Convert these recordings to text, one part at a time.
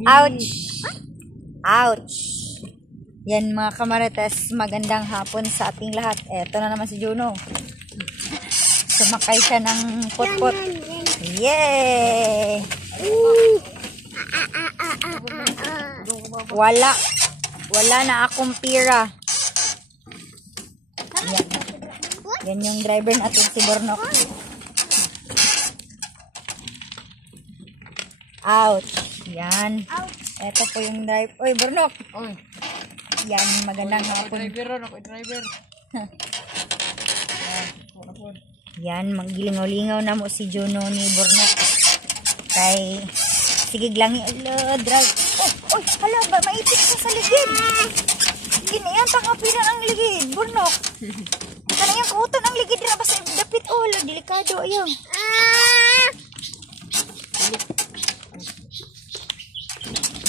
Ouch! Ouch! Yan mga kamarites, magandang hapon sa ating lahat. Eto na naman si Juno. Sumakay siya ng put-put. Yay! Wala na akong pira. Yan yung driver natin, si Bornok. Ouch! Yan. Ito po yung driver. Oy, Bornok! Oy. Yan, magandang hapon. Ako driver. Yan, maggilingaw-lingaw na mo si Juno ni Bornok. Kay, sige lang, drive. Oh, oy, hala ba, maipit ka sa ligid. Yan, tangapinan ang ligid, Bornok. Kanayang kuutan ang ligid na, basta dapit, delikado, ayaw.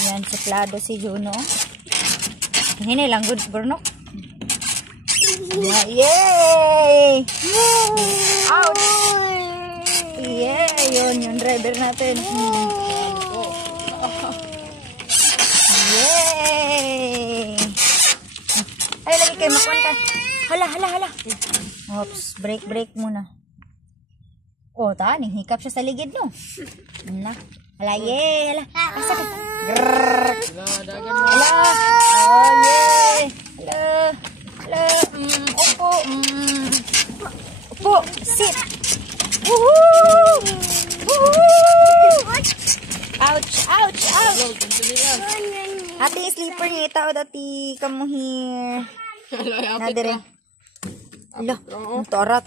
Yan, suplado si Juno. Hinay lang, good, Bornok. Yay! Ouch! Yay! Yun, yung driver natin. Yay! Ay, lagi kayo makwanta. Hala. Oops, break muna. Oh, taning hikap siya sa ligid, no? Hala. Hala, yay! Hala. Asa ka? Grrrr! Hala! Oh, yay! Hala! Opo, sit. Woohoo! Ouch. Ate, sleeper niya itaw dati kamu here. Nadire. Alo, tora.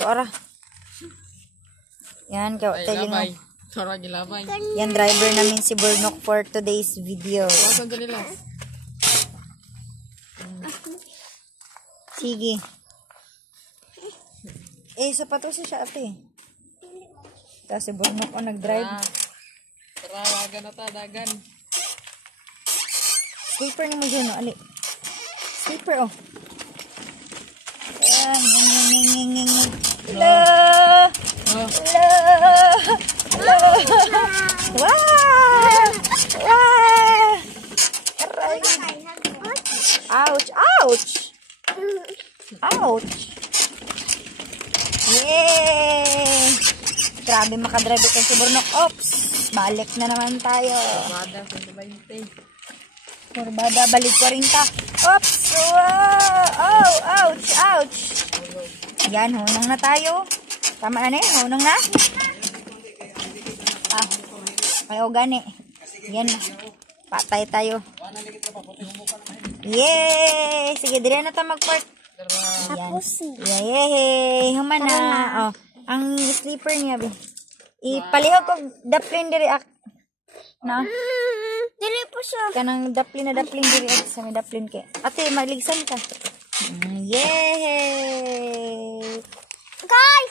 Yan, telling mo. Tora gilabay. Yan, driver namin si Bornok for today's video. Asan kanila? Sige. Sapatos siya ate. Tapos si Bornok o nag-drive. Tara, dagan. Sleeper ni mo dyan, ali. Sleeper, oh. Yan. Hello! Wow! Aray. Ouch! Yay! Grabe makadrive ito si Bornok. Oops! Balik na naman tayo. Kurbada, balik 40. Oops! Wow! Ouch! Yan, hunong na tayo. Tama na yan, hunong na. May ogani. Yan na. Patay tayo. Yay! Sige, dire na tayo mag-park. Yan. Yay! Human na. Oh, ang sleeper niya, be. Ipalihog ko daplin diri na. Dili po siya. Kanang daplin diri sa may daplin kay. Ate, magligsan ka. Yay! Guys,